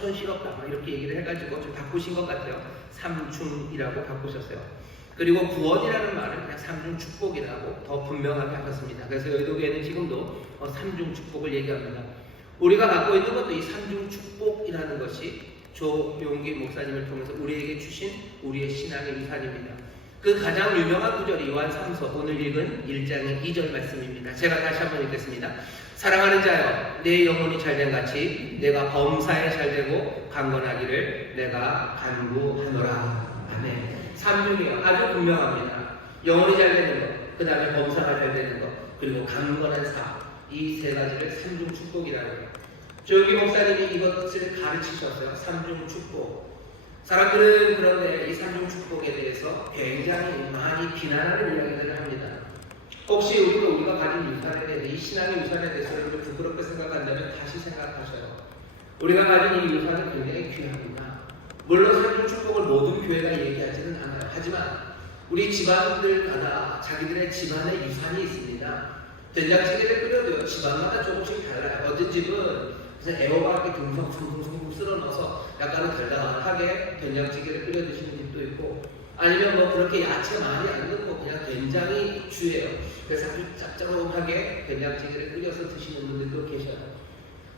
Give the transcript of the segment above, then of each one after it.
손실없다 이렇게 얘기를 해가지고 좀 바꾸신 것 같아요. 삼중이라고 바꾸셨어요. 그리고 구원이라는 말을 그냥 삼중 축복이라고 더 분명하게 하셨습니다. 그래서 여의도교회는 지금도 삼중 축복을 얘기합니다. 우리가 갖고 있는 것도 이 삼중 축복이라는 것이 조용기 목사님을 통해서 우리에게 주신 우리의 신앙의 유산입니다. 그 가장 유명한 구절이 요한 3서 오늘 읽은 1장의 2절 말씀입니다. 제가 다시 한번 읽겠습니다. 사랑하는 자여, 내 영혼이 잘된 같이 내가 범사에 잘되고 강건하기를 내가 간구하노라. 아멘. 삼중이요. 아주 분명합니다. 영혼이 잘되는 것, 그 다음에 범사가 잘되는 것, 그리고 강건한 삶. 이 세 가지를 삼중 축복이라고 해요. 조용기 목사님이 이것을 가르치셨어요. 삼중 축복. 사람들은 그런데 이 삼중 축복에 대해서 굉장히 많이 비난하는 이야기들을 합니다. 혹시 우리가 가진 유산에 대해서, 이 신앙의 유산에 대해서 여러분들 부끄럽게 생각한다면 다시 생각하셔요. 우리가 가진 이 유산은 굉장히 귀합니다. 물론 삼중 축복을 모든 교회가 얘기하지는 않아요. 하지만 우리 집안들마다 자기들의 집안의 유산이 있습니다. 된장찌개를 끓여도요, 집안마다 조금씩 달라요. 어떤 집은 그냥 애호박에 둥성둥성 쓸어 넣어서 약간은 달달하게 된장찌개를 끓여 드시는 집도 있고, 아니면 뭐 그렇게 야채 많이 안 넣고 그냥 된장이 주예요. 그래서 아주 짭짤하게 된장찌개를 끓여서 드시는 분들도 계셔요.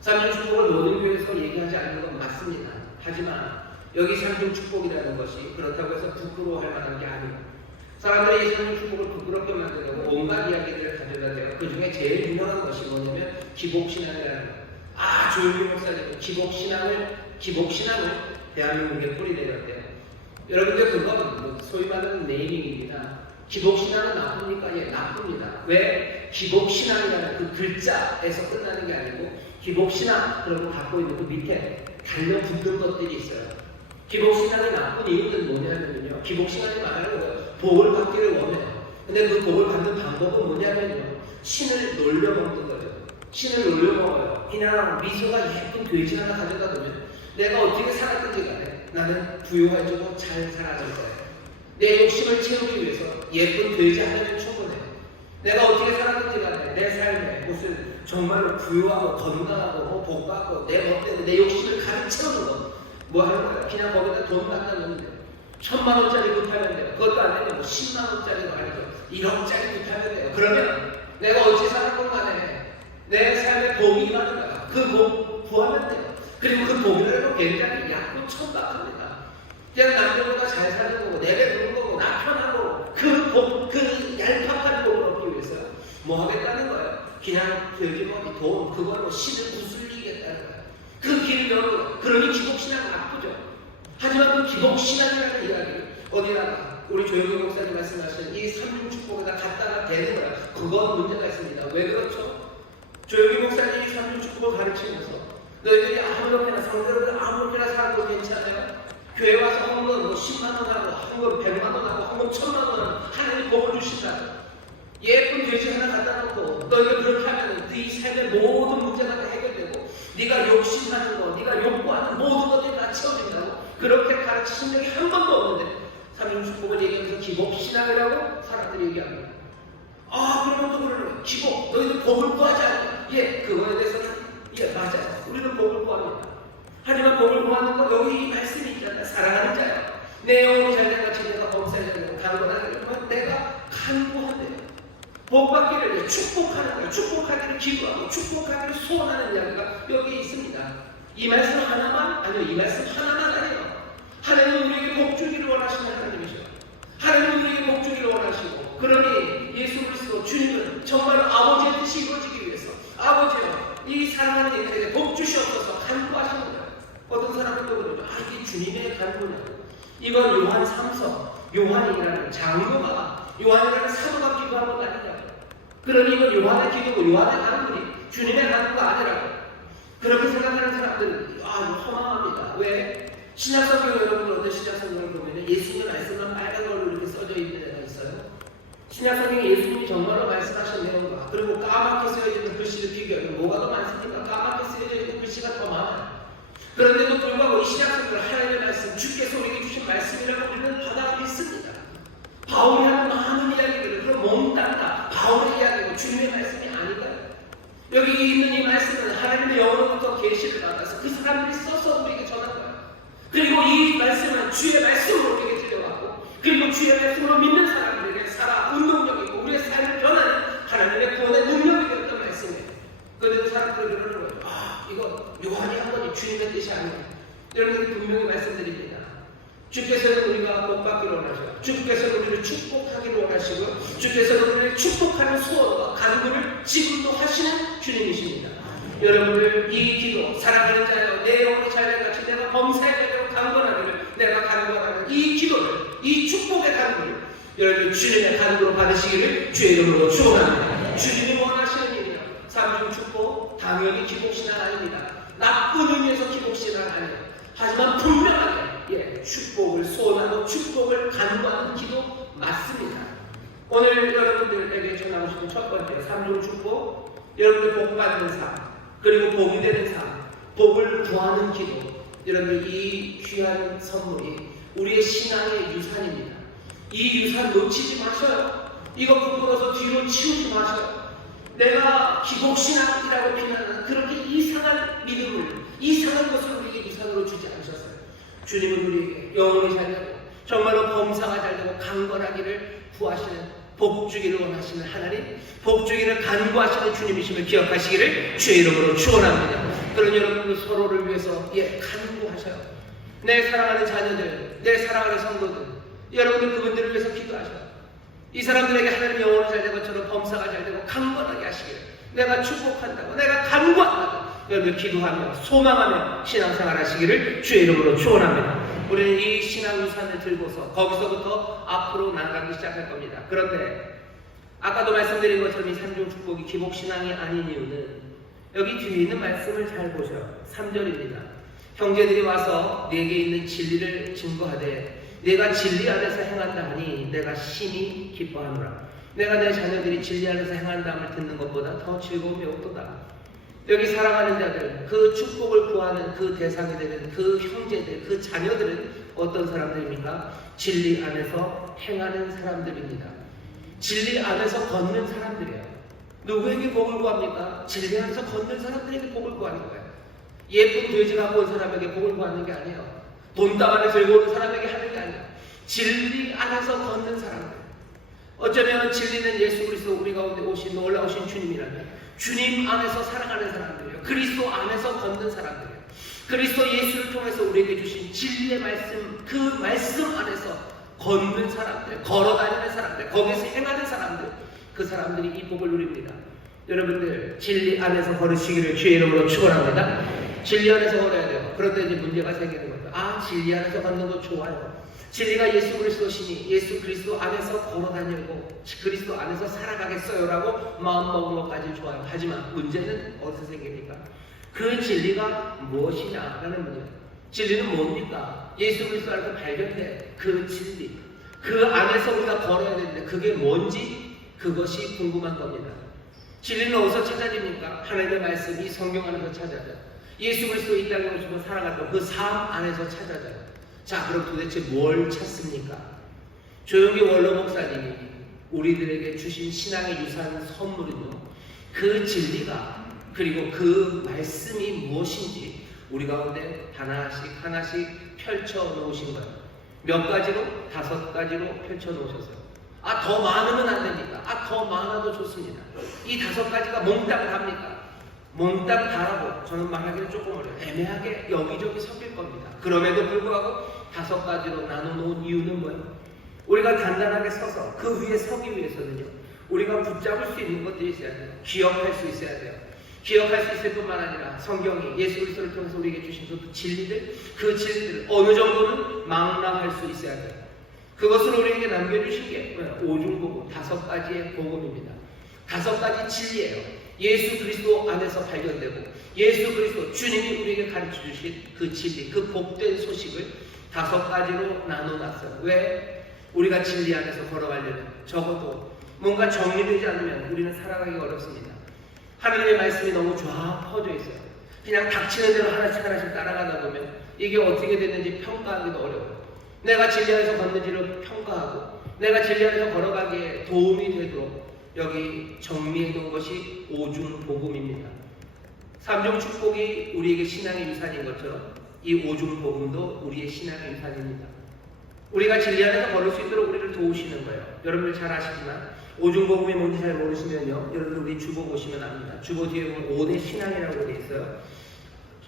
삼중 축복을 모든 교회에서 얘기하지 않는 건 맞습니다. 하지만 여기 삼중 축복이라는 것이 그렇다고 해서 부끄러워할 만한 게 아니에요. 사람들이 이 삼중 축복을 부끄럽게 만들려고 온갖 이야기들을 가져다 대요. 그 중에 제일 유명한 것이 뭐냐면 기복신앙이라는 거예요. 조용기 목사님 기복신앙을 대한민국에 뿌리내렸대요. 여러분들 그건 소위 말하는 네이밍입니다. 기복신앙은 나쁩니까? 예, 나쁩니다. 왜? 기복신앙이라는 그 글자에서 끝나는 게 아니고 기복신앙 그러고 갖고 있는 그 밑에 달려붙는 것들이 있어요. 기복신앙이 나쁜 이유는 뭐냐면요, 기복신앙이 말하는 거예요. 복을 받기를 원해요. 근데 그 복을 받는 방법은 뭐냐면요, 신을 놀려먹는 거예요. 신을 놀려먹어요. 그냥 미소가 예쁜 돼지 하나 가져다 두면 내가 어떻게 살았든지 간에 나는 부유해지고 잘 살아갈 거예요. 내 욕심을 채우기 위해서 예쁜 돼지 하나면 충분해요. 내가 어떻게 살았든지 간에 내 삶에 무슨 정말로 부유하고 건강하고 복받고 내 멋대로 내 욕심을 가득 채우는 거 뭐 하는 거야? 그냥 거기다 돈 갖다 놓으면 돼요. 1000만원짜리 굿하면 돼요. 그것도 안 되면 뭐 10만원짜리도 아니죠. 1억짜리 굿하면 돼요. 그러면 내가 어찌 살았건 간에 내 삶에 복이 임하는 거야. 그 복 구하면 돼요. 그리고 그 복이라는 굉장히 얕고 천박합니다. 그냥 남들보다 잘 사는 거고 내게 부른 거고 나 편한 거고 그 복, 그 얄팍한 복을 얻기 위해서 뭐 하겠다는 거예요? 그냥 돼지머리 돈 그걸로 신을 구슬리겠다는 거예요. 그 길을 열어. 그러니 기복신앙은 나쁘죠. 하지만 그 기복신앙이라는 이야기를 어디다가 우리 조용기 목사님 말씀하신 이 삼중 축복에다 갖다가 대는 거야. 그건 문제가 있습니다. 왜 그렇죠? 조용기 목사님이 삼중 축복을 가르치면서 너희들이 아무렇게나 성대로들 아무렇게나 살아도 괜찮아요. 교회 와서 헌금 뭐 10만원 하고 헌금 100만원 하고 헌금 1000만원 하고 하나님 복을 주신다. 예쁜 돼지 하나 갖다 놓고 너희가 그렇게 하면 네 삶의 모든 문제가 다 해결되고 네가 욕심하는 거, 네가 욕구하는 모든 것들이 다 채워진다고 그렇게 가르치신 적이 한 번도 없는데 삼중 축복을 얘기하면서 기복신앙이라고 사람들이 얘기합니다. 그러면 또 그러는 기복, 너희들 복을 구하지 않냐? 예, 그거에 대해서는 예, 맞아요. 우리는 복을 구합니다. 하지만 복을 구하는 거 여기 이 말씀이 있잖아요. 사랑하는 자요, 내 영혼이 잘된 같이 내가 범사에 잘되고 강건하기를 내가 간구한대요. 복받기를 축복하는 거예요. 축복하기를 기도하고 축복하기를 소원하는 이야기가 여기 있습니다. 이 말씀 하나만 아니요, 이 말씀 하나만 아니에요. 하나님은 우리에게 복 주기를 원하시는 하나님이죠. 하나님은 우리에게 복 주기를 원하시고, 그러니 예수 그리스도 주님은 정말로 아버지의 뜻이 이루어지기 위해서 아버지여 이 사랑하는 이들에게 복 주시옵소서 간구하시는 거예요. 어떤 사람은 또 그러죠. 이게 주님의 간구냐고. 이건 요한 3서 요한이라는 장로가 요한이라는 사도가 기도한 것 아니냐고. 그러니 이건 요한의 기도고 요한의 간구니 주님의 간구가 아니라고. 그렇게 생각하는 사람들은 이거 허망합니다. 왜? 신약성경 여러분들 어떤 신약성경을 보면 예수님의 말씀은 빨간 걸로 이렇게 써져 있는 데가 있어요. 신약성경에 예수님이 정말로 말씀하신 내용과 그리고 까맣게 쓰여져 있는 글씨를 비교하면 뭐가 더 많습니까? 까맣게 쓰여져 있는 글씨가 더 많아요. 그런데도 불구하고 이 신약성경을 하나님의 말씀, 주께서 우리에게 주신 말씀이라고 우리는 받아 믿습니다. 바울이 하는 많은 이야기들을 그럼 몽땅 바울의 이야기고 주님의 말씀이 아닌가요? 여기 있는 이 말씀은 하나님의 영으로부터 계시를 받아서 그 사람들이 써서 우리에게 하나님은 주의 말씀으로 우리에게 들려왔고, 그리고 주의 말씀으로 믿는 사람들에게 살아 운동력이고 우리의 삶을 변하는 하나님의 구원의 능력이 되었던 말씀이에요. 그런데 사람들이 그러는 거예요. 아, 이거 요한이 한 번이 주님의 뜻이 아니에요. 여러분들이 분명히 말씀드립니다. 주께서는 우리가 복받기를 원하시고, 주께서는 우리를 축복하기를 원하시고, 주께서는 우리를 축복하는 소원과 간구를 지금도 하시는 주님이십니다. 여러분들 이 기도, 사랑하는 자여 내 영혼이 자녀같이 내가 범사에 되도록 강건하기를 내가 간구하는 이 기도를, 이 축복의 간구를 여러분 주님의 간구로 받으시기를 주의 이름으로 축원합니다. 주님이 원하시는 일이요, 삼중 축복 당연히 기복신앙 아닙니다. 나쁜 의미에서 기복신앙 아니에요. 하지만 분명하게 축복을 소원하고 축복을 간구하는 기도 맞습니다. 오늘 여러분들에게 전하고 싶은 첫 번째 삼중 축복, 여러분들 복 받는 삶, 그리고 복이 되는 삶, 복을 구하는 기도. 여러분들 이 귀한 선물이 우리의 신앙의 유산입니다. 이 유산 놓치지 마셔요. 이거 부끄러워서 뒤로 치우지 마셔요. 내가 기복신앙이라고 비난하는 그렇게 이상한 믿음을, 이상한 것을 우리에게 유산으로 주지 않으셨어요. 주님은 우리에게 영혼이 잘 되고 정말로 범사가 잘 되고 강건하기를 구하시는, 복 주기를 원하시는 하나님, 복 주기를 간구하시는 주님이심을 기억하시기를 주의 이름으로 축원합니다. 그런 여러분들 서로를 위해서 간구하셔요. 내 사랑하는 자녀들, 내 사랑하는 성도들, 여러분들 그분들을 위해서 기도하셔요. 이 사람들에게 하나님 영혼이 잘 되고 것처럼 범사가 잘 되고 강건하게 하시기를 내가 축복한다고, 내가 간구한다고 여러분 기도하며 소망하며 신앙생활 하시기를 주의 이름으로 축원합니다. 우리는 이 신앙유산을 들고서 거기서부터 앞으로 나아가기 시작할 겁니다. 그런데 아까도 말씀드린 것처럼 이 삼중 축복이 기복신앙이 아닌 이유는 여기 뒤에 있는 말씀을 잘 보셔요. 3절입니다. 형제들이 와서 내게 있는 진리를 증거하되 내가 진리 안에서 행한다 하니 내가 심히 기뻐하노라. 내가 내 자녀들이 진리 안에서 행한다함을 듣는 것보다 더 즐거움이 없도다. 여기 사랑하는 자들, 그 축복을 구하는 그 대상이 되는 그 형제들, 그 자녀들은 어떤 사람들입니까? 진리 안에서 행하는 사람들입니다. 진리 안에서 걷는 사람들이에요. 누구에게 복을 구합니까? 진리 안에서 걷는 사람들에게 복을 구하는 거예요. 예쁜 돼지 갖고 온 사람에게 복을 구하는 게 아니에요. 돈땅 안에 들고 오는 사람에게 하는 게 아니에요. 진리 안에서 걷는 사람들. 어쩌면 진리는 예수 그리스도 우리 가운데 오신 놀라우신 주님이라면 주님 안에서 살아가는 사람들이에요. 그리스도 안에서 걷는 사람들이에요. 그리스도 예수를 통해서 우리에게 주신 진리의 말씀, 그 말씀 안에서 걷는 사람들, 걸어다니는 사람들, 거기서 행하는 사람들, 그 사람들이 이 복을 누립니다. 여러분들 진리 안에서 걸으시기를 주의 이름으로 축원합니다. 진리 안에서 걸어야 돼요. 그런데 이제 문제가 생기는 거예요. 아, 진리 안에서 걷는 거 좋아요. 진리가 예수 그리스도시니 예수 그리스도 안에서 걸어다니고 그리스도 안에서 살아가겠어요라고 마음먹은 것까지 좋아요. 하지만 문제는 어디서 생깁니까? 그 진리가 무엇이냐라는 문제예요. 진리는 뭡니까? 예수 그리스도 안에서 발견된 그 진리, 그 안에서 우리가 걸어야 되는데 그게 뭔지 그것이 궁금한 겁니다. 진리는 어디서 찾아집니까? 하나님의 말씀이 성경 안에서 찾아져요. 예수 그리스도 이 땅에 오시고 살아갔던 그 삶 안에서 찾아져요. 자, 그럼 도대체 뭘 찾습니까? 조용기 원로 목사님이 우리들에게 주신 신앙의 유산 선물은요, 그 진리가 그리고 그 말씀이 무엇인지 우리 가운데 하나씩 하나씩 펼쳐 놓으신 거예요. 몇 가지로? 5가지로 펼쳐 놓으셨어요. 아, 더 많으면 안 됩니까? 아, 더 많아도 좋습니다. 이 5가지가 몽땅 답니까? 몽땅 다라고 저는 말하기는 조금 어려워요. 애매하게 여기저기 섞일 겁니다. 그럼에도 불구하고 5가지로 나눠놓은 이유는 뭐예요? 우리가 단단하게 서서 그 위에 서기 위해서는요, 우리가 붙잡을 수 있는 것들이 있어야 돼요. 기억할 수 있어야 돼요. 기억할 수 있을 뿐만 아니라 성경이 예수 그리스도를 통해서 우리에게 주신 그 진리들, 그 진리들을 어느 정도는 망라할 수 있어야 돼요. 그것을 우리에게 남겨주신 게 오중복음, 5가지의 복음입니다. 5가지 진리예요. 예수 그리스도 안에서 발견되고 예수 그리스도 주님이 우리에게 가르쳐 주신 그 진리, 그 복된 소식을 5가지로 나눠놨어요. 왜? 우리가 진리 안에서 걸어가려면 적어도 뭔가 정리되지 않으면 우리는 살아가기가 어렵습니다. 하나님의 말씀이 너무 쫙 퍼져 있어요. 그냥 닥치는 대로 하나씩 하나씩 따라가다 보면 이게 어떻게 됐는지 평가하기도 어려워요. 내가 진리 안에서 걷는지를 평가하고 내가 진리 안에서 걸어가기에 도움이 되도록 여기 정리해 놓은 것이 오중복음입니다. 삼중 축복이 우리에게 신앙의 유산인 것처럼 이 오중복음도 우리의 신앙의 유산입니다. 우리가 진리 안에서 걸을 수 있도록 우리를 도우시는 거예요. 여러분들 잘 아시지만 오중복음이 뭔지 잘 모르시면요, 여러분들 우리 주보 보시면 압니다. 주보 뒤에 보면 5대 신앙이라고 되어 있어요.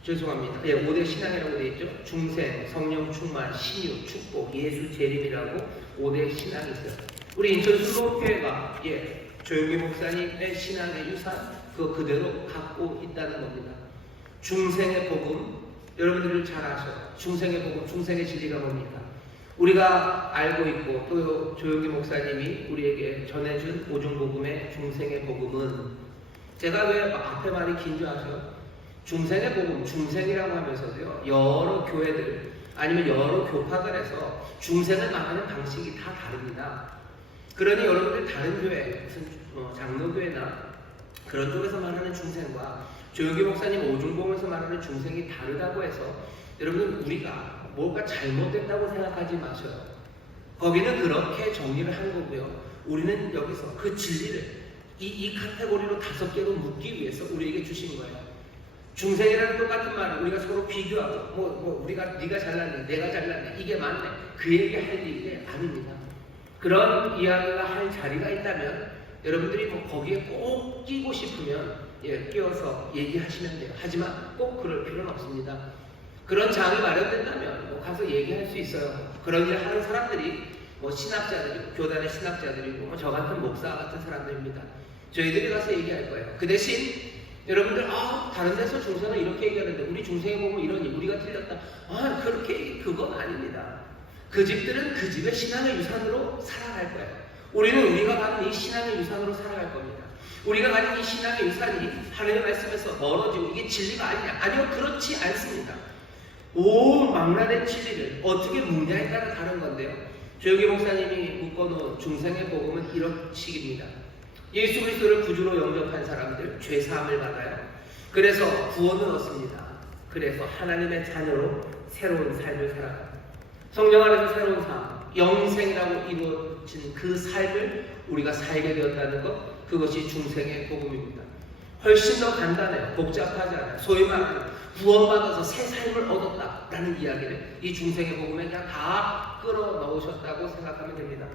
죄송합니다. 예, 5대 신앙이라고 되어 있죠. 중생, 성령 충만, 신유, 축복, 예수 재림이라고 5대 신앙이 있어요. 우리 인천 순복음교회가 조용기 목사님의 신앙의 유산 그거 그대로 갖고 있다는 겁니다. 중생의 복음, 여러분들 잘 아셔요. 중생의 복음, 중생의 진리가 뭡니까? 우리가 알고 있고 또 조용기 목사님이 우리에게 전해준 오중복음의 중생의 복음은, 제가 왜 앞에 말이 긴 줄 아세요? 중생의 복음, 중생이라고 하면서도요, 여러 교회들 아니면 여러 교파들에서 중생을 말하는 방식이 다 다릅니다. 그러니 여러분들 다른 교회, 무슨 장로교회나 그런 쪽에서 말하는 중생과 조용기 목사님 오중복음에서 말하는 중생이 다르다고 해서 여러분 우리가 뭐가 잘못됐다고 생각하지 마셔요. 거기는 그렇게 정리를 한 거고요. 우리는 여기서 그 진리를 이 카테고리로 5개로 묶기 위해서 우리에게 주신 거예요. 중생이라는 똑같은 말을 우리가 서로 비교하고 우리가 네가 잘났네, 내가 잘났네, 이게 맞네, 그 얘기 할 일이 아닙니다. 그런 이야기가 할 자리가 있다면 여러분들이 거기에 꼭 끼고 싶으면 끼어서 얘기하시면 돼요. 하지만 꼭 그럴 필요는 없습니다. 그런 장이 마련된다면 가서 얘기할 수 있어요. 그런 일 하는 사람들이 신학자들이고 교단의 신학자들이고 저 같은 목사 같은 사람들입니다. 저희들이 가서 얘기할 거예요. 그 대신 여러분들 다른 데서 중생은 이렇게 얘기하는데 우리 중생에 보면 이러니 우리가 틀렸다. 그렇게 그건 아닙니다. 그 집들은 그 집의 신앙의 유산으로 살아갈 거예요. 우리는 우리가 가진 이 신앙의 유산으로 살아갈 겁니다. 우리가 가진 이 신앙의 유산이 하나님의 말씀에서 멀어지고 이게 진리가 아니냐? 아니요, 그렇지 않습니다. 온 망라된 진리를 어떻게 묵냐에 따라 다른 건데요. 조용기 목사님이 묶어놓은 중생의 복음은 이런 식입니다. 예수 그리스도를 구주로 영접한 사람들 죄 사함을 받아요. 그래서 구원을 얻습니다. 그래서 하나님의 자녀로 새로운 삶을 살아가요. 성령 안에서 새로운 삶, 영생이라고 이루어진 그 삶을 우리가 살게 되었다는 것, 그것이 중생의 복음입니다. 훨씬 더 간단해요. 복잡하지 않아요. 소위 말하는 구원받아서 새 삶을 얻었다라는 이야기를 이 중생의 복음에 그냥 다 끌어넣으셨다고 생각하면 됩니다.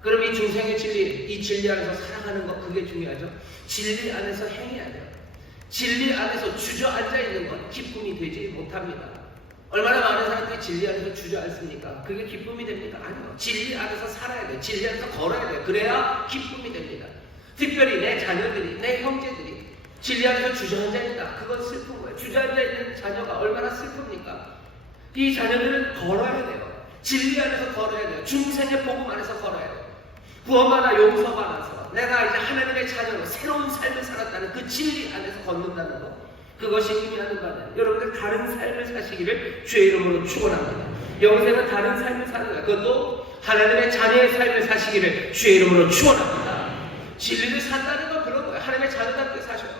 그럼 이 중생의 진리, 이 진리 안에서 살아가는 것, 그게 중요하죠. 진리 안에서 행해야 돼요. 진리 안에서 주저앉아 있는 건 기쁨이 되지 못합니다. 얼마나 많은 사람들이 진리 안에서 주저앉습니까? 그게 기쁨이 됩니까? 아니요. 진리 안에서 살아야 돼요. 진리 안에서 걸어야 돼요. 그래야 기쁨이 됩니다. 특별히 내 자녀들이, 내 형제들이 진리 안에서 주저앉아 있다. 그건 슬픈 거예요. 주저앉아 있는 자녀가 얼마나 슬픕니까? 이 자녀들은 걸어야 돼요. 진리 안에서 걸어야 돼요. 중생의 복음 안에서 걸어야 돼요. 구원받아 용서받아서 내가 이제 하나님의 자녀로 새로운 삶을 살았다는 그 진리 안에서 걷는다는 것, 그것이 의미하는 바는 여러분들 다른 삶을 사시기를 주의 이름으로 축원합니다. 영생은 다른 삶을 사는 거예요. 그것도 하나님의 자녀의 삶을 사시기를 주의 이름으로 축원합니다. 진리를 산다는 건 그런 거예요. 하나님의 자녀답게 사셔요.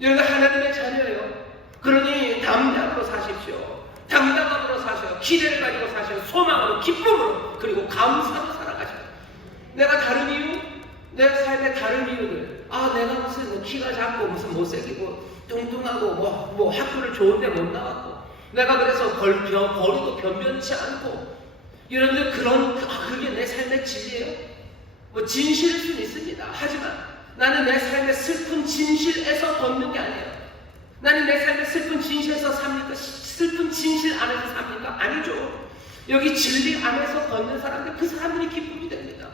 여러분 하나님의 자녀예요. 그러니 담대함으로 사십시오. 당당함으로 사셔요. 기대를 가지고 사셔요. 소망으로, 기쁨으로, 그리고 감사로 살아가셔요. 내가 다른 이유, 내 삶의 다른 이유를 내가 무슨 키가 작고 무슨 못생기고 뚱뚱하고 학교를 좋은데 못 나왔고 내가 그래서 거리도 변변치 않고 이런데 그게 내 삶의 진리예요? 진실일 수는 있습니다. 하지만 나는 내 삶의 슬픈 진실에서 걷는 게 아니에요. 나는 내 삶의 슬픈 진실에서 삽니까? 슬픈 진실 안에서 삽니까? 아니죠. 여기 진리 안에서 걷는 사람들, 그 사람들이 기쁨이 됩니다.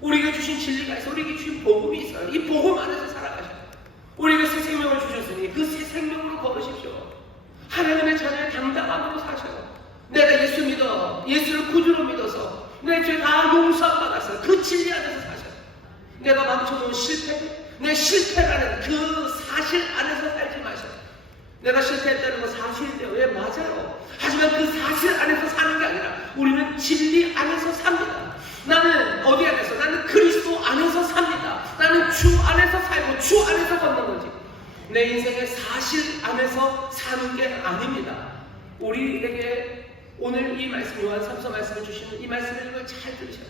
우리에게 주신 진리가 있어. 우리에게 주신 복음이 있어요. 이 복음 안에서 살아가셔요. 우리에게 새 생명을 주셨으니 그 새 생명으로 걸으십시오. 하나님의 자녀의 당당함으로 사셔요. 내가 예수 믿어, 예수를 구주로 믿어서 내 죄 다 용서받았어요. 그 진리 안에서 사셔요. 내가 망쳐놓은 실패, 내 실패라는 그 사실 안에서 살지 마셔요. 내가 실패했다는 건 사실인데요. 왜? 맞아요. 하지만 그 사실 안에서 사는 게 아니라 우리는 진리 안에서 삽니다. 나는 어디 안에서? 나는 그리스도 안에서 삽니다. 나는 주 안에서 살고 주 안에서 걷는 거지. 내 인생의 사실 안에서 사는 게 아닙니다. 우리에게 오늘 이 말씀, 요한 3서 말씀을 주시는 이 말씀을 잘 들으셔요.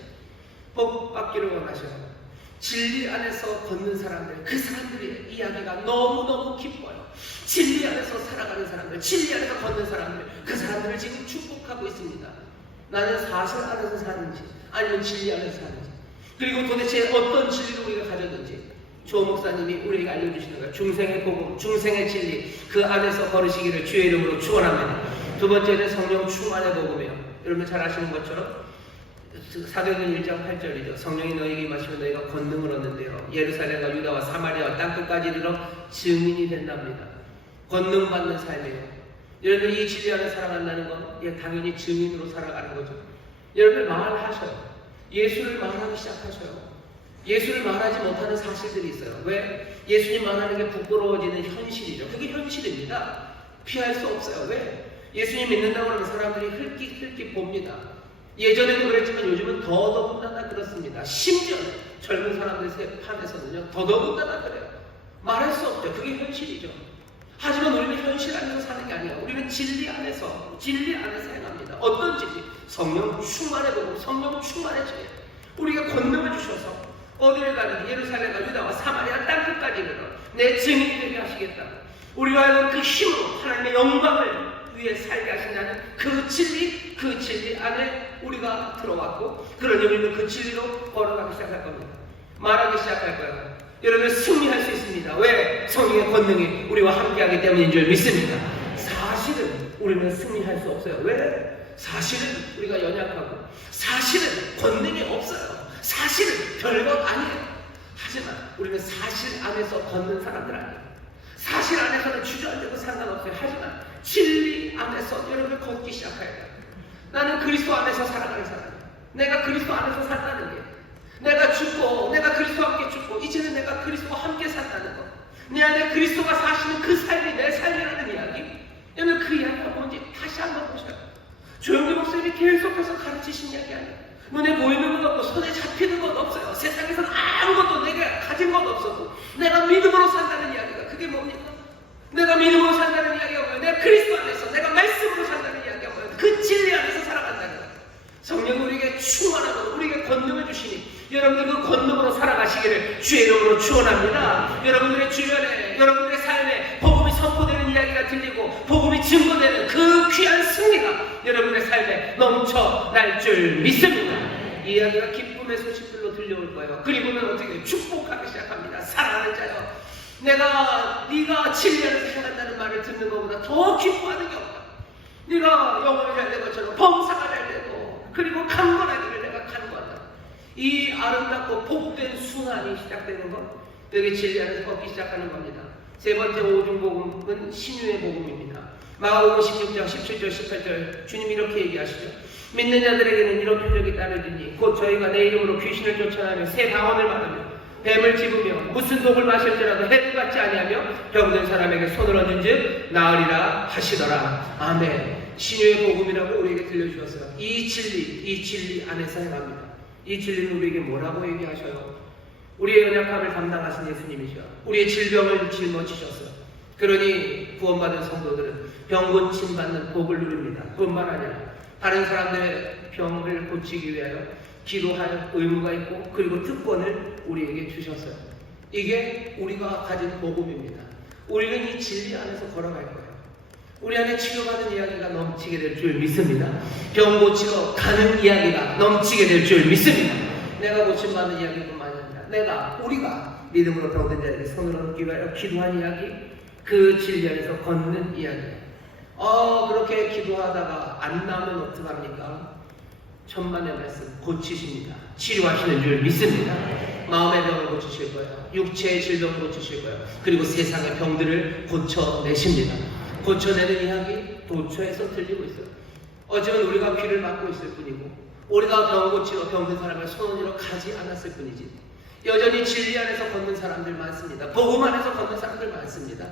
복 받기를 원하셔요. 진리 안에서 걷는 사람들, 그 사람들의 이야기가 너무너무 기뻐요. 진리 안에서 살아가는 사람들, 진리 안에서 걷는 사람들, 그 사람들을 지금 축복하고 있습니다. 나는 사실 안에서 사는지 아니면 진리 안에서 사는지, 그리고 도대체 어떤 진리를 우리가 가졌는지 조 목사님이 우리에게 알려주시는 거예요. 중생의 복음, 중생의 진리, 그 안에서 걸으시기를 주의 이름으로 축원합니다. 두 번째는 성령 충만의 복음이에요. 여러분 잘 아시는 것처럼 사도행전 1장 8절이죠. 성령이 너희에게 임하시면 너희가 권능을 얻는데요, 예루살렘과 유다와 사마리아와 땅끝까지 이르러 증인이 된답니다. 권능 받는 삶이에요. 여러분 이 진리 안에 살아간다는 건 당연히 증인으로 살아가는 거죠. 여러분 말하셔요. 예수를 말하기 시작하셔요. 예수를 말하지 못하는 사실들이 있어요. 왜? 예수님 말하는 게 부끄러워지는 현실이죠. 그게 현실입니다. 피할 수 없어요. 왜? 예수님 믿는다고 하는 사람들이 흘낏 봅니다. 예전에도 그랬지만 요즘은 더더군다나 그렇습니다. 심지어 젊은 사람들 판에서는요 더더군다나 그래요. 말할 수 없죠. 그게 현실이죠. 하지만 우리는 현실 안에서 사는 게 아니에요. 우리는 진리 안에서 행합니다. 어떤 진리? 성령 충만의 복음, 성령 충만의 진리. 우리가 권능을 주셔서 어디를 가든 예루살렘과 유다와 사마리아 땅끝까지 이르러 내 증인이 되게 하시겠다. 우리가 하는 그 힘으로 하나님의 영광을 위해 살게 하신다는 그 진리 안에 우리가 들어왔고, 그러니 우리는 그 진리로 걸어가기 시작할 겁니다. 말하기 시작할 거예요. 여러분 승리할 수 있습니다. 왜? 성령의 권능이 우리와 함께하기 때문인 줄 믿습니다. 사실은 우리는 승리할 수 없어요. 왜? 사실은 우리가 연약하고, 사실은 권능이 없어요. 사실은 별것 아니에요. 하지만 우리는 사실 안에서 걷는 사람들 아니에요. 사실 안에서는 주저앉아도 상관없어요. 하지만 진리 안에서 여러분 걷기 시작해야 돼요. 나는 그리스도 안에서 살아가는 사람이에요. 내가 그리스도 안에서 산다는 게, 내가 죽고 내가 그리스도와 함께 죽고 이제는 내가 그리스도와 함께 산다는 것, 내 안에 그리스도가 사시는 그 삶이 내 삶이라는 이야기, 여러분 그 이야기가 뭔지 다시 한번 보셔요. 조영기 목사님이 계속해서 가르치신 이야기 아니에요. 눈에 보이는 건 없고 손에 잡히는 건 없어요. 세상에서는 아무것도 내가 가진 건 없었고, 내가 믿음으로 산다는 이야기가 그게 뭡니까? 내가 믿음으로 산다는 이야기가 뭐예요? 내가 그리스도 안에서, 내가 말씀으로 산다는 이야기가 뭐예요? 그 진리 안에서 살아간다는 거예요. 성령 우리에게 충만하고 우리에게 권능을 주시니 여러분들 그 권능으로 살아가시기를 주의 이름으로 축원합니다. 여러분들의 주변에, 여러분들의 삶에 복음이 선포되는 이야기가 들리고 복음이 증거되는 그 귀한 승리가 여러분의 삶에 넘쳐날 줄 믿습니다. 이 이야기가 기쁨의 소식들로 들려올 거예요. 그리고는 어떻게 축복하기 시작합니다. 사랑하는 자여, 네가 진리 안에서 행한다는 말을 듣는 것보다 더 기뻐하는 게 없다. 네가 영혼이 잘 된 것처럼 범사가 잘 되고 그리고 강건하기를 내가 간구한다. 이 아름답고 복된 순환이 시작되는 것, 여기 진리 안에서 걷기 시작하는 겁니다. 세 번째 오중복음은 신유의 복음입니다. 마가복음 16장 17절 18절 주님이 이렇게 얘기하시죠. 믿는 자들에게는 이런 표적이 따르리니 곧 저희가 내 이름으로 귀신을 쫓아내며 새 방언을 받으며 뱀을 집으며 무슨 독을 마실지라도 해를 받지 아니하며 병든 사람에게 손을 얹은즉 나으리라 하시더라. 아멘. 신유의 복음이라고 우리에게 들려주셨어요. 이 진리 안에서 행합니다. 이 진리는 우리에게 뭐라고 얘기하셔요? 우리의 연약함을 담당하신 예수님이셔. 우리의 질병을 짊어지셨어요. 그러니 구원받은 성도들은 병 고침 받는 복을 누립니다. 뿐만 아니라 다른 사람들의 병을 고치기 위하여 기도할 의무가 있고, 그리고 특권을 우리에게 주셨어요. 이게 우리가 가진 복음입니다. 우리는 이 진리 안에서 걸어갈 거예요. 우리 안에 치료받은 이야기가 넘치게 될 줄 믿습니다. 병 고치러 가는 이야기가 넘치게 될 줄 믿습니다. 내가 고침받는 이야기뿐만 아니라 우리가 믿음으로 병든 자에게 손을 얹기 위하여 기도한 이야기, 그 진리 안에서 걷는 이야기. 그렇게 기도하다가 안 나오면 어떡합니까? 천만의 말씀 고치십니다. 치료하시는 줄 믿습니다. 마음의 병을 고치실 거예요. 육체의 질병을 고치실 거예요. 그리고 세상의 병들을 고쳐내십니다. 고쳐내는 이야기 도처에서 들리고 있어요. 어쩌면 우리가 귀를 막고 있을 뿐이고, 우리가 병 고치러 병든 사람을 손으로 가지 않았을 뿐이지, 여전히 진리 안에서 걷는 사람들 많습니다. 복음 안에서 걷는 사람들 많습니다.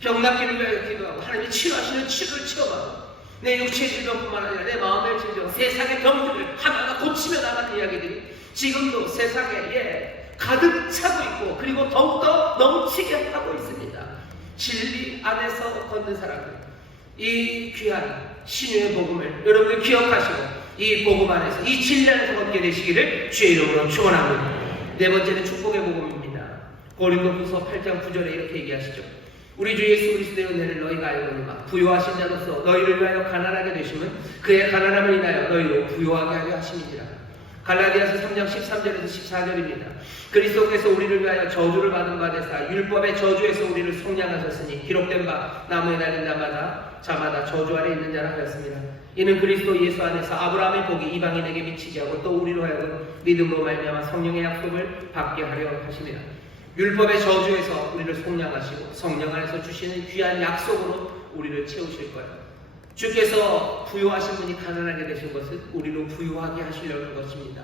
병 낫기를 위하여 기도하고 하나님이 치료하시는 치료를 체험하고, 내 육체의 질병뿐만 아니라 내 마음의 질병, 세상의 병들을 하나하나 고치며 나가는 이야기들이 지금도 세상에 가득 차고 있고, 그리고 더욱더 넘치게 하고 있습니다. 진리 안에서 걷는 사람들, 이 귀한 신유의 복음을 여러분들 기억하시고 이 복음 안에서, 이 진리 안에서 걷게 되시기를 주의 이름으로 축원합니다. 네 번째는 축복의 복음입니다. 고린도후서 8장 9절에 이렇게 얘기하시죠. 우리 주 예수 그리스도의 은혜를 너희가 알거니와 부요하신 자로서 너희를 위하여 가난하게 되심은 그의 가난함을 인하여 너희로 부요하게 하려 하심이니라. 갈라디아서 3장 13절에서 14절입니다. 그리스도께서 우리를 위하여 저주를 받은 바 되사 율법의 저주에서 우리를 속량하셨으니 기록된 바 나무에 달린 자마다 저주 아래 있는 자라 하였습니다. 이는 그리스도 예수 안에서 아브라함의 복이 이방인에게 미치게 하고 또 우리로 하여금 믿음으로 말미암아 성령의 약속을 받게 하려 하심이라. 율법의 저주에서 우리를 속량하시고 성령 안에서 주시는 귀한 약속으로 우리를 채우실 거예요. 주께서 부요하신 분이 가난하게 되신 것은 우리로 부요하게 하시려는 것입니다.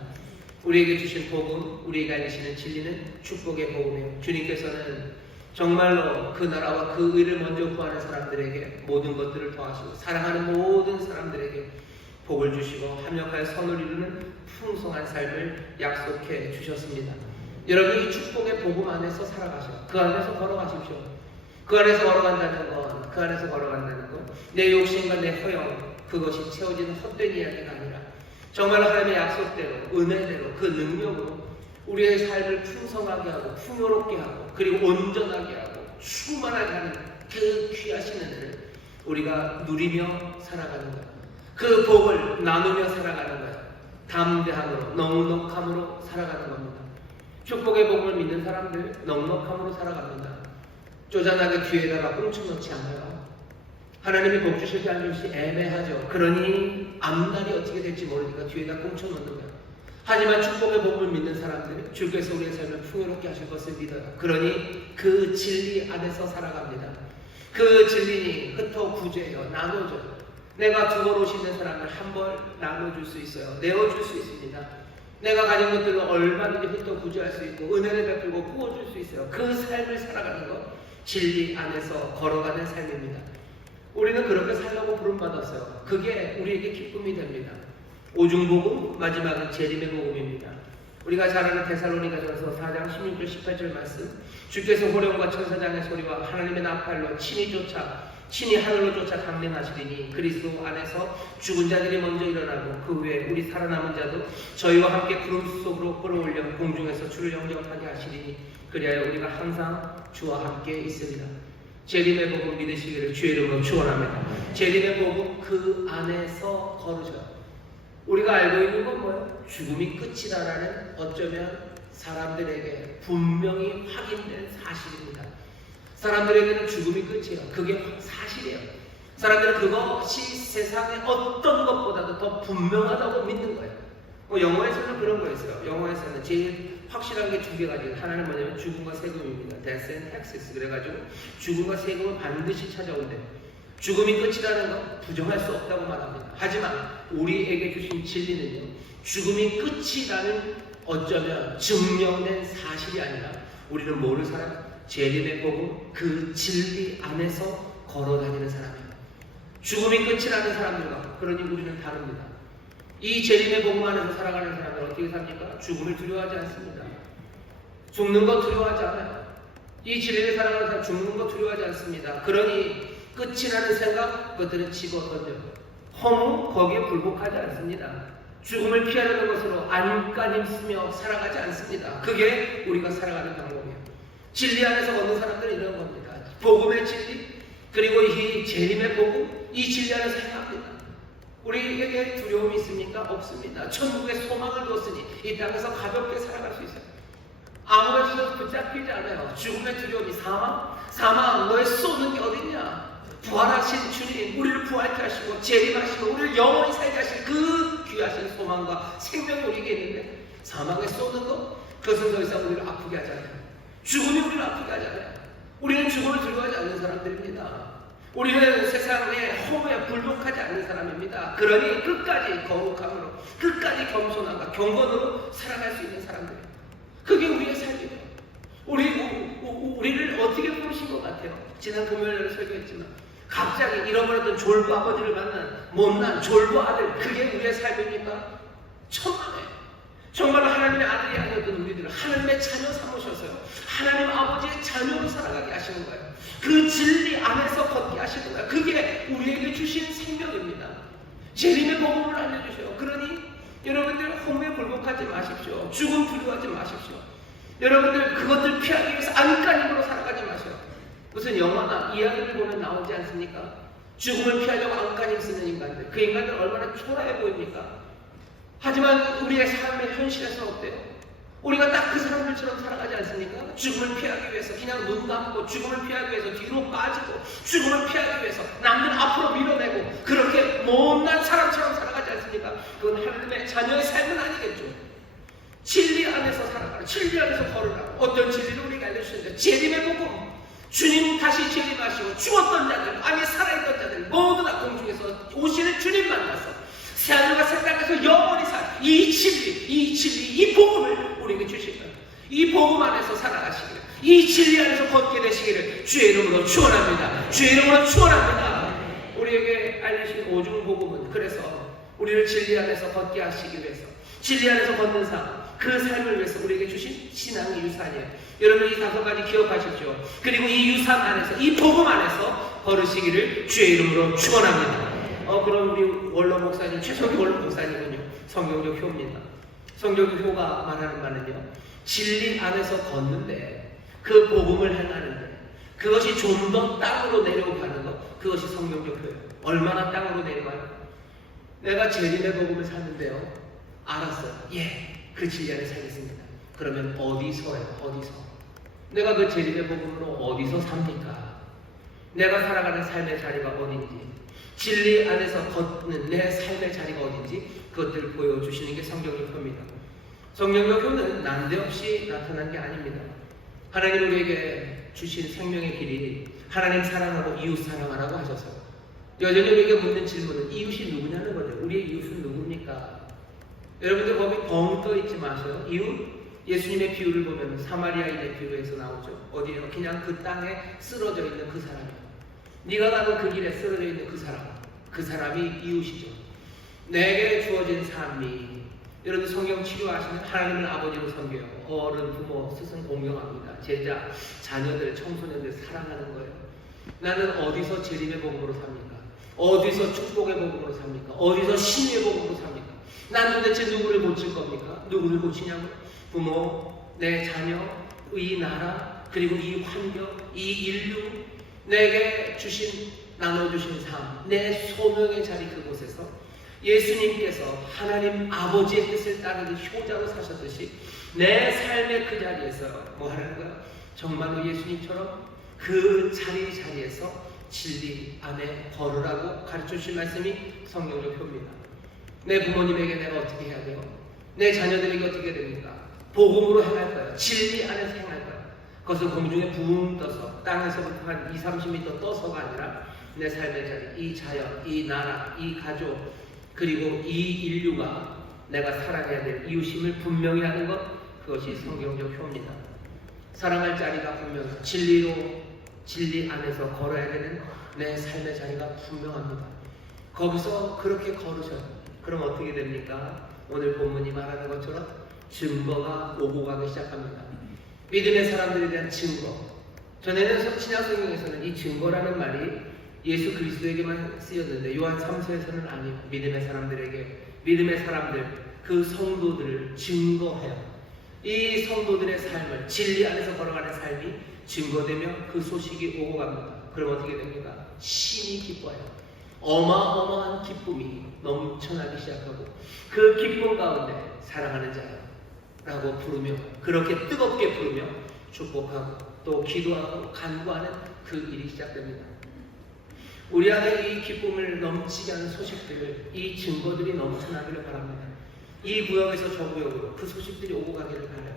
우리에게 주신 복음, 우리에게 알리시는 진리는 축복의 복음이에요. 주님께서는 정말로 그 나라와 그 의를 먼저 구하는 사람들에게 모든 것들을 더하시고 사랑하는 모든 사람들에게 복을 주시고 합력하여 선을 이루는 풍성한 삶을 약속해 주셨습니다. 여러분이 축복의 복음 안에서 살아가셔. 그 안에서 걸어가십시오. 그 안에서 걸어간다는 건 내 욕심과 내 허영 그것이 채워지는 헛된 이야기가 아니라 정말 하나님의 약속대로 은혜대로 그 능력으로 우리의 삶을 풍성하게 하고 풍요롭게 하고 그리고 온전하게 하고 충만하게 하는 그 귀하신 은혜를 우리가 누리며 살아가는 거예요. 그 복을 나누며 살아가는 거예요. 담대함으로 넉넉함으로 살아가는 겁니다. 축복의 복을 믿는 사람들 넉넉함으로 살아갑니다. 쪼잔하게 뒤에다가 꽁쳐 넣지 않아요. 하나님이 복 주실지 안 주실지 애매하죠. 그러니 앞날이 어떻게 될지 모르니까 뒤에다 꽁쳐 넣는 거예요. 하지만 축복의 복을 믿는 사람들은 주께서 우리의 삶을 풍요롭게 하실 것을 믿어요. 그러니 그 진리 안에서 살아갑니다. 그 진리니 흩어구제해요. 나눠줘요. 내가 2벌 옷 있는 사람을 1벌 나눠줄 수 있어요. 내어줄 수 있습니다. 내가 가진 것들로 얼마든지 흩어구제할 수 있고 은혜를 베풀고 부어줄 수 있어요. 그 삶을 살아가는 것, 진리 안에서 걸어가는 삶입니다. 우리는 그렇게 살라고 부름받았어요. 그게 우리에게 기쁨이 됩니다. 오중복음, 마지막은 재림의 복음입니다. 우리가 잘 아는 데살로니가전서 4장 16절 18절 말씀, 주께서 호령과 천사장의 소리와 하나님의 나팔로 친히 하늘로 쫓아 강림하시리니 그리스도 안에서 죽은 자들이 먼저 일어나고 그 후에 우리 살아남은 자도 저희와 함께 구름 속으로 끌어올려 공중에서 주를 영접하게 하시리니 그리하여 우리가 항상 주와 함께 있으리라. 재림의 복음 믿으시기를 주의 이름으로 축원합니다. 재림의 복음 그 안에서 걸으셔요. 우리가 알고 있는 건 뭐예요? 죽음이 끝이다라는 어쩌면 사람들에게 분명히 확인된 사실입니다. 사람들에게는 죽음이 끝이에요. 그게 사실이에요. 사람들은 그것이 세상의 어떤 것보다도 더 분명하다고 믿는 거예요. 영어에서는 그런 거였어요. 영어에서는 제일 확실한 게 2개가 있어요. 하나는 뭐냐면 죽음과 세금입니다. Death and Taxes. 그래가지고 죽음과 세금은 반드시 찾아온대. 죽음이 끝이라는 건 부정할 수 없다고 말합니다. 하지만 우리에게 주신 진리는요, 죽음이 끝이라는 어쩌면 증명된 사실이 아니라 우리는 뭐를 살아요? 재림의 복음 그 진리 안에서 걸어다니는 사람이에요. 죽음이 끝이라는 사람들과 그러니 우리는 다릅니다. 이 재림의 복음 안에서 살아가는 사람들 어떻게 삽니까? 죽음을 두려워하지 않습니다. 죽는 거 두려워하지 않아요. 이 진리를 살아가는 사람 죽는 거 두려워하지 않습니다. 그러니 끝이라는 생각 그것들은 집어던져요. 허무 거기에 굴복하지 않습니다. 죽음을 피하려는 것으로 안간힘 쓰며 살아가지 않습니다. 그게 우리가 살아가는 방법이에요. 진리 안에서 걷는 사람들은 이런 겁니다. 복음의 진리 그리고 이 재림의 복음 이 진리 안에서 행합니다. 우리에게 두려움이 있습니까? 없습니다. 천국에 소망을 두었으니 이 땅에서 가볍게 살아갈 수 있어요. 아무가 주셔서 붙잡히지 않아요. 죽음의 두려움이 사망 너의 쏘는 게 어딨냐? 부활하신 주님 우리를 부활케 하시고 재림하시고 우리를 영원히 살게 하신 그 귀하신 소망과 생명이 우리에게 있는데 사망에 쏘는 것 그것은 더 이상 우리를 아프게 하지 않아요. 죽음이 우리를 아프게 하지 않아요. 우리는 죽음을 두려워하지 않는 사람들입니다. 우리는 세상의 허무에 불복하지 않는 사람입니다. 그러니 끝까지 거룩함으로 끝까지 겸손함과 경건으로 살아갈 수 있는 사람들이에요. 그게 우리의 삶이에요. 우리를 어떻게 부르신 것 같아요? 지난 금요일에 설교했지만 갑자기 잃어버렸던 졸부 아버지를 만난 못난 졸부 아들 그게 우리의 삶입니까? 천만에 정말로 하나님의 아들이 아니었던 우리들을 하나님의 자녀 삼으셔서요 하나님 아버지의 자녀로 살아가게 하시는 거예요. 그 진리 안에서 걷게 하시는 거예요. 그게 우리에게 주신 생명입니다. 재림의 복음을 알려주셔요. 그러니 여러분들 허무에 굴복하지 마십시오. 죽음 두려워하지 마십시오. 여러분들 그것들 피하기 위해서 안간힘으로 살아가지 마세요. 무슨 영화나 이야기를 보면 나오지 않습니까? 죽음을 피하려고 안간힘 쓰는 인간들, 그 인간들 얼마나 초라해 보입니까? 하지만 우리의 삶의 현실에서는 어때요? 우리가 딱 그 사람들처럼 살아가지 않습니까? 죽음을 피하기 위해서 그냥 눈 감고, 죽음을 피하기 위해서 뒤로 빠지고, 죽음을 피하기 위해서 남들 앞으로 밀어내고, 그렇게 못난 사람처럼 살아가지 않습니까? 그건 하나님의 자녀의 삶은 아니겠죠. 진리 안에서 살아가라, 진리 안에서 걸으라. 어떤 진리를 우리가 알려주셨는데, 재림의 복음, 주님 다시 재림하시고 죽었던 자들, 아니 살아있던 자들 모두 다 공중에서 오시는 주님 만나서 새하늘과 새 땅에서 영원히 살 이 진리, 이 복음을 우리에게 주실 거예요. 이 복음 안에서 살아가시기를, 이 진리 안에서 걷게 되시기를 주의 이름으로 축원합니다. 주의 이름으로 축원합니다. 우리에게 알려주신 오중 복음은 그래서 우리를 진리 안에서 걷게 하시기 위해서, 진리 안에서 걷는 삶, 그 삶을 위해서 우리에게 주신 신앙의 유산이에요. 여러분 이 5가지 기억하십시오. 그리고 이 유산 안에서, 이 복음 안에서 걸으시기를 주의 이름으로 축원합니다. 그럼 우리 원로 목사님, 최석기 원로 목사님은요, 성경적 효입니다. 성경적 효가 말하는 바는요, 진리 안에서 걷는데, 그 복음을 행하는데, 그것이 좀 더 땅으로 내려가는 것, 그것이 성경적 효예요. 얼마나 땅으로 내려가요? 내가 재림의 복음을 사는데요, 알았어요. 예, 그 진리 안에 살겠습니다. 그러면 어디서요? 어디서? 내가 그 재림의 복음으로 어디서 삽니까? 내가 살아가는 삶의 자리가 어딘지, 진리 안에서 걷는 내 삶의 자리가 어딘지 그것들을 보여주시는 게 성경적 효입니다. 성경적 효는 난데없이 나타난 게 아닙니다. 하나님 우리에게 주신 생명의 길이 하나님 사랑하고 이웃 사랑하라고 하셔서 여전히 우리에게 묻는 질문은 이웃이 누구냐는 거죠. 우리의 이웃은 누굽니까? 여러분들 거기 벙 떠 있지 마세요. 이웃, 예수님의 비유를 보면 사마리아인의 비유에서 나오죠. 어디에요? 그냥 그 땅에 쓰러져 있는 그 사람이에요. 네가 가는 그 길에 쓰러져 있는 그 사람이 이웃이죠. 내게 주어진 삶이, 여러분 성경 치료하시는 하나님을 아버지로 섬겨요. 어른, 부모, 스승 공경합니다. 제자, 자녀들, 청소년들 사랑하는 거예요. 나는 어디서 재림의 복음으로 삽니까? 어디서 축복의 복음으로 삽니까? 어디서 신의 복음으로 삽니까? 난 도대체 누구를 고칠 겁니까? 누구를 고치냐고? 부모, 내 자녀, 이 나라, 그리고 이 환경, 이 인류, 내게 나눠주신 삶, 내 소명의 자리 그곳에서 예수님께서 하나님 아버지의 뜻을 따르는 효자로 사셨듯이 내 삶의 그 자리에서 뭐 하는 거야? 정말로 예수님처럼 그 자리에서 진리 안에 걸으라고 가르쳐주신 말씀이 성경적 효입니다. 내 부모님에게 내가 어떻게 해야 돼요? 내 자녀들에게 어떻게 됩니까? 복음으로 행할 거예요. 진리 안에서 행할 거예요. 그것은 공중에 붕 떠서 땅에서부터 한 20-30m 떠서가 아니라 내 삶의 자리, 이 자연, 이 나라, 이 가족, 그리고 이 인류가 내가 사랑해야 될 이웃임을 분명히 하는 것, 그것이 성경적 효입니다. 사랑할 자리가 분명해요. 진리 안에서 걸어야 되는 내 삶의 자리가 분명합니다. 거기서 그렇게 걸으셔요. 그럼 어떻게 됩니까? 오늘 본문이 말하는 것처럼 증거가 오고 가기 시작합니다. 믿음의 사람들에 대한 증거. 전에는 신약성경에서는 이 증거라는 말이 예수 그리스도에게만 쓰였는데 요한 3서에서는 아니에요. 믿음의 사람들, 그 성도들을 증거해요. 이 성도들의 삶을, 진리 안에서 걸어가는 삶이 증거되며 그 소식이 오고 갑니다. 그럼 어떻게 됩니까? 신이 기뻐해요. 어마어마한 기쁨이 넘쳐나기 시작하고 그 기쁨 가운데 사랑하는 자요 라고 부르며, 그렇게 뜨겁게 부르며 축복하고 또 기도하고 간구하는 그 일이 시작됩니다. 우리 안에 이 기쁨을 넘치게 하는 소식들을, 이 증거들이 넘쳐나기를 바랍니다. 이 구역에서 저 구역으로 그 소식들이 오고 가기를 바라요.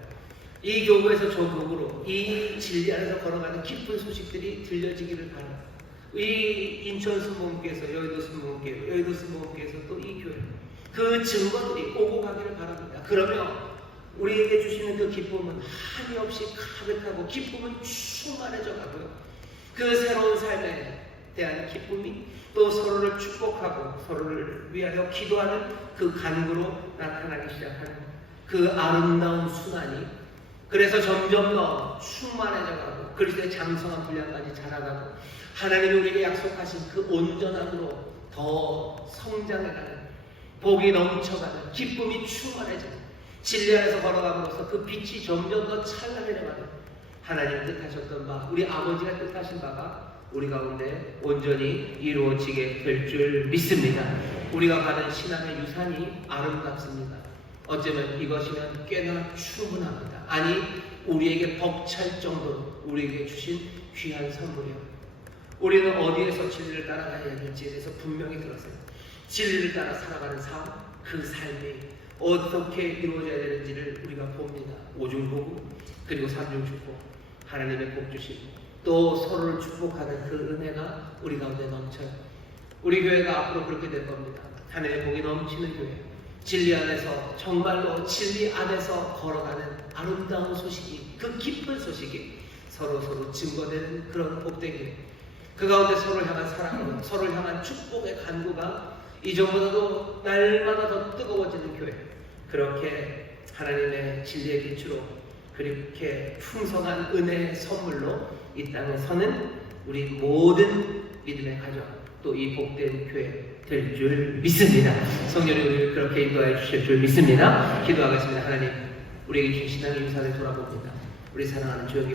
이 교구에서 저 교구로 이 진리 안에서 걸어가는 기쁜 소식들이 들려지기를 바라요. 이 인천 순복음교회에서 여의도 순복음교회에서 또 이 교회, 그 증거들이 오고 가기를 바랍니다. 그러면 우리에게 주시는 그 기쁨은 한이 없이 가득하고 기쁨은 충만해져 가고요. 그 새로운 삶에 대한 기쁨이 또 서로를 축복하고 서로를 위하여 기도하는 그 간구로 나타나기 시작하는 그 아름다운 순환이, 그래서 점점 더 충만해져 가고 그리스도의 장성한 분량까지 자라가고 하나님이 우리에게 약속하신 그 온전함으로 더 성장해가는, 복이 넘쳐가는, 기쁨이 충만해지는, 진리 안에서 걸어감으로써 그 빛이 점점 더 찬란해져가는 하나님 뜻하셨던 바, 우리 아버지가 뜻하신 바가 우리 가운데 온전히 이루어지게 될 줄 믿습니다. 우리가 받은 신앙의 유산이 아름답습니다. 어쩌면 이것이면 꽤나 충분합니다. 아니, 우리에게 벅찰 정도로 우리에게 주신 귀한 선물이요. 우리는 어디에서 진리를 따라가야 할지에 대해서 분명히 들었어요. 진리를 따라 살아가는 삶, 그 삶이 어떻게 이루어져야 되는지를 우리가 봅니다. 오중보고 그리고 삼중축복, 하나님의 복 주심, 또 서로를 축복하는 그 은혜가 우리 가운데 넘쳐요. 우리 교회가 앞으로 그렇게 될 겁니다. 하나님의 복이 넘치는 교회, 진리 안에서 정말로 진리 안에서 걸어가는 아름다운 소식이, 그 기쁜 소식이 서로 증거되는 그런 복된 교회, 그 가운데 서로를 향한 사랑과 서로를 향한 축복의 간구가 이전보다도 날마다 더 뜨거워지는 교회, 그렇게 하나님의 진리의 빛으로 그렇게 풍성한 은혜의 선물로 이 땅에 서는 우리 모든 믿음의 가정, 또 이 복된 교회 될 줄 믿습니다. 성령이 우리를 그렇게 인도해 주실 줄 믿습니다. 기도하겠습니다. 하나님, 우리에게 주신 신앙의 유산을 돌아봅니다. 우리 사랑하는 주여